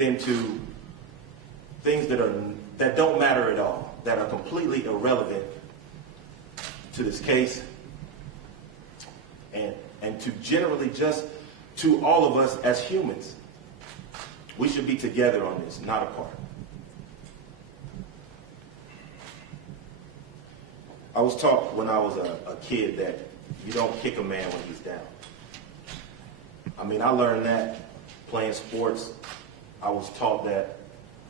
into things that don't matter at all, that are completely irrelevant to this case, and to generally just to all of us as humans. We should be together on this, not apart. I was taught when I was a kid that you don't kick a man when he's down. I mean, I learned that playing sports. I was taught that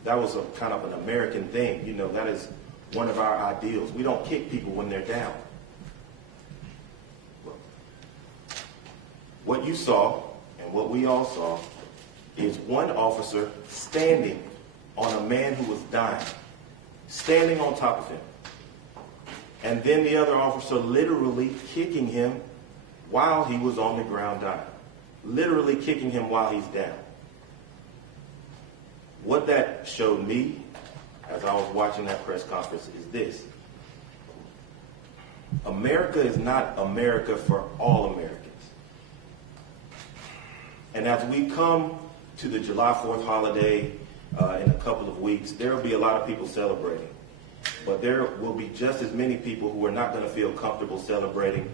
was a kind of an American thing. You know, that is one of our ideals. We don't kick people when they're down. What you saw and what we all saw is one officer standing on a man who was dying, standing on top of him. And then the other officer literally kicking him while he was on the ground dying. Literally kicking him while he's down. What that showed me as I was watching that press conference is this. America is not America for all Americans. And as we come to the July 4th holiday in a couple of weeks, there will be a lot of people celebrating. But there will be just as many people who are not going to feel comfortable celebrating,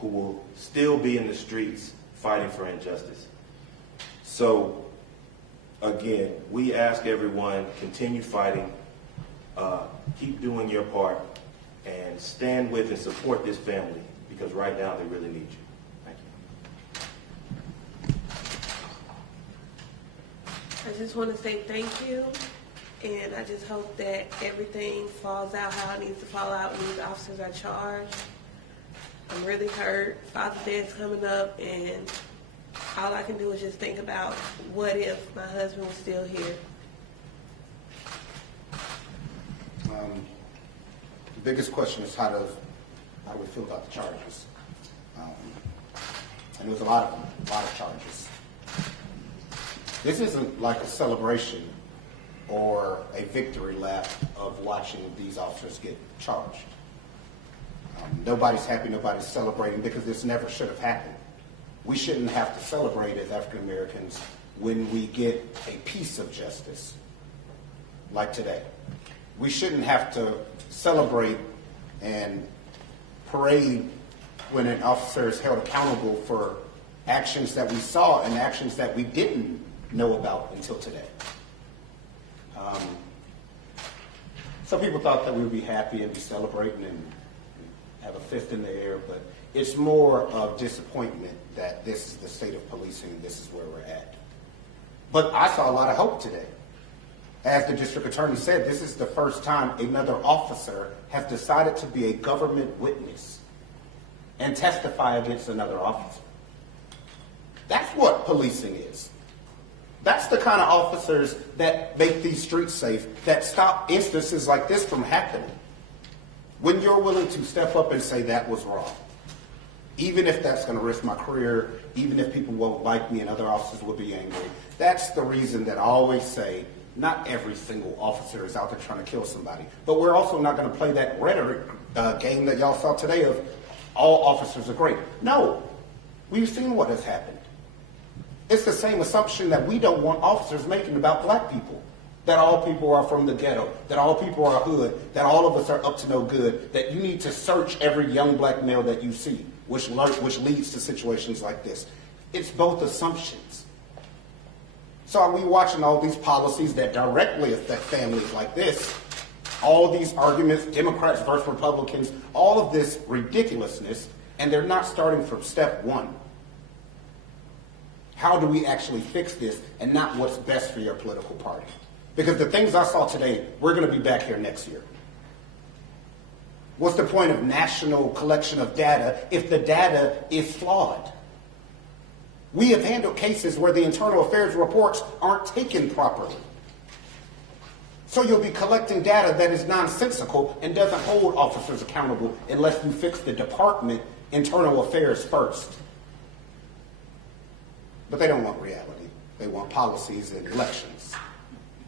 who will still be in the streets fighting for injustice. So, again, we ask everyone, continue fighting, keep doing your part, and stand with and support this family, because right now they really need you. Thank you. I just want to say thank you, and I just hope that everything falls out how it needs to fall out when these officers are charged. I'm really hurt. Father's Day is coming up, and all I can do is just think about what if my husband was still here. The biggest question is how we feel about the charges. And there's a lot of charges. This isn't like a celebration or a victory lap of watching these officers get charged. Nobody's happy, nobody's celebrating, because this never should have happened. We shouldn't have to celebrate as African Americans when we get a piece of justice, like today. We shouldn't have to celebrate and parade when an officer is held accountable for actions that we saw and actions that we didn't know about until today. Some people thought that we would be happy and be celebrating and have a fist in the air, but it's more of disappointment that this is the state of policing and this is where we're at. But I saw a lot of hope today. As the district attorney said, this is the first time another officer has decided to be a government witness and testify against another officer. That's what policing is. That's the kind of officers that make these streets safe, that stop instances like this from happening. When you're willing to step up and say that was wrong, even if that's going to risk my career, even if people won't like me and other officers will be angry, that's the reason that I always say not every single officer is out there trying to kill somebody. But we're also not going to play that rhetoric game that y'all saw today of all officers are great. No, we've seen what has happened. It's the same assumption that we don't want officers making about black people. That all people are from the ghetto, that all people are hood, that all of us are up to no good, that you need to search every young black male that you see, which leads to situations like this. It's both assumptions. So are we watching all these policies that directly affect families like this? All these arguments, Democrats versus Republicans, all of this ridiculousness, and they're not starting from step one. How do we actually fix this and not what's best for your political party? Because the things I saw today, we're going to be back here next year. What's the point of national collection of data if the data is flawed? We have handled cases where the internal affairs reports aren't taken properly. So you'll be collecting data that is nonsensical and doesn't hold officers accountable unless you fix the department internal affairs first. But they don't want reality. They want policies and elections.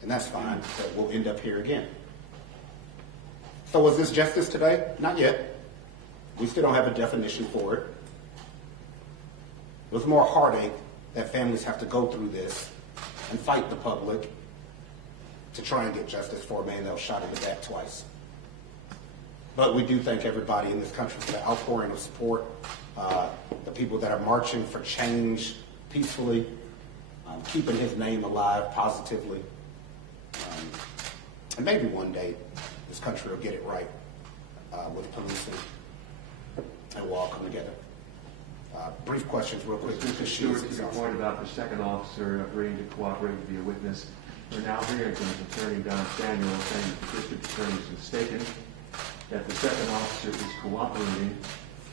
And that's fine, but we'll end up here again. So was this justice today? Not yet. We still don't have a definition for it. It was more heartache that families have to go through this and fight the public to try and get justice for a man that was shot in the back twice. But we do thank everybody in this country for the outpouring of support, the people that are marching for change peacefully, keeping his name alive positively. And maybe one day this country will get it right with policing, and we'll all come together. Brief questions real quick. Mr. Stewart, to your point about the second officer agreeing to cooperate to be a witness, we're now hearing from his attorney, Don Samuel, saying that the district attorney is mistaken, that the second officer is cooperating,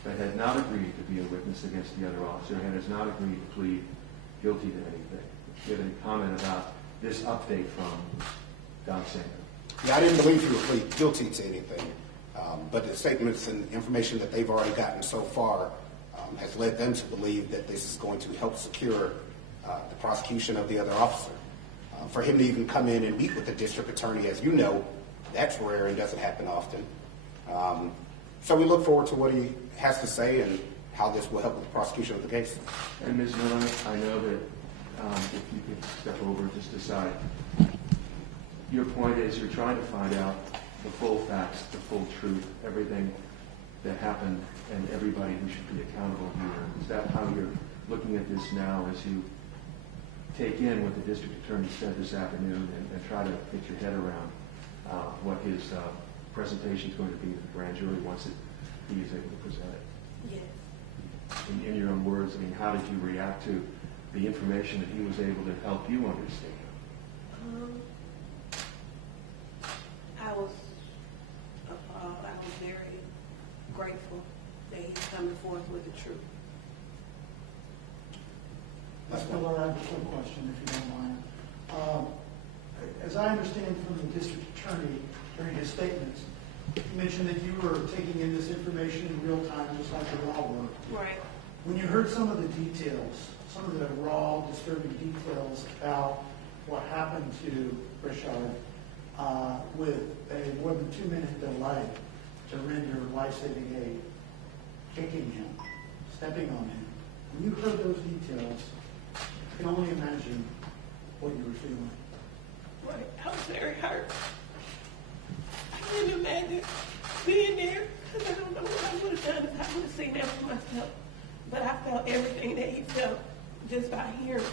but had not agreed to be a witness against the other officer, and has not agreed to plead guilty to anything. Do you have any comment about this update from Don Samuel? Yeah, I didn't believe he would plead guilty to anything, but the statements and information that they've already gotten so far has led them to believe that this is going to help secure the prosecution of the other officer. For him to even come in and meet with the district attorney, as you know, that's rare and doesn't happen often. So we look forward to what he has to say and how this will help with the prosecution of the case. And Ms. Miller, I know that if you could step over just a side, your point is you're trying to find out the full facts, the full truth, everything that happened, and everybody who should be accountable here. Is that how you're looking at this now as you take in what the district attorney said this afternoon and try to get your head around what his presentation is going to be to the grand jury once he is able to present it? Yes. In your own words, I mean, how did you react to the information that he was able to help you understand? I was appalled. I was very grateful that he's coming forth with the truth. Ms. Miller, I have a quick question, if you don't mind. As I understand from the district attorney during his statements, you mentioned that you were taking in this information in real time, just like the law work. Right. When you heard some of the details, some of the raw, disturbing details about what happened to Rayshard, with a more than 2-minute delay to render life-saving aid, kicking him, stepping on him, when you heard those details, I can only imagine what you were feeling. Right. I was very hurt. I couldn't imagine being there because I don't know what I would have done if I would have seen that for myself. But I felt everything that he felt just by hearing.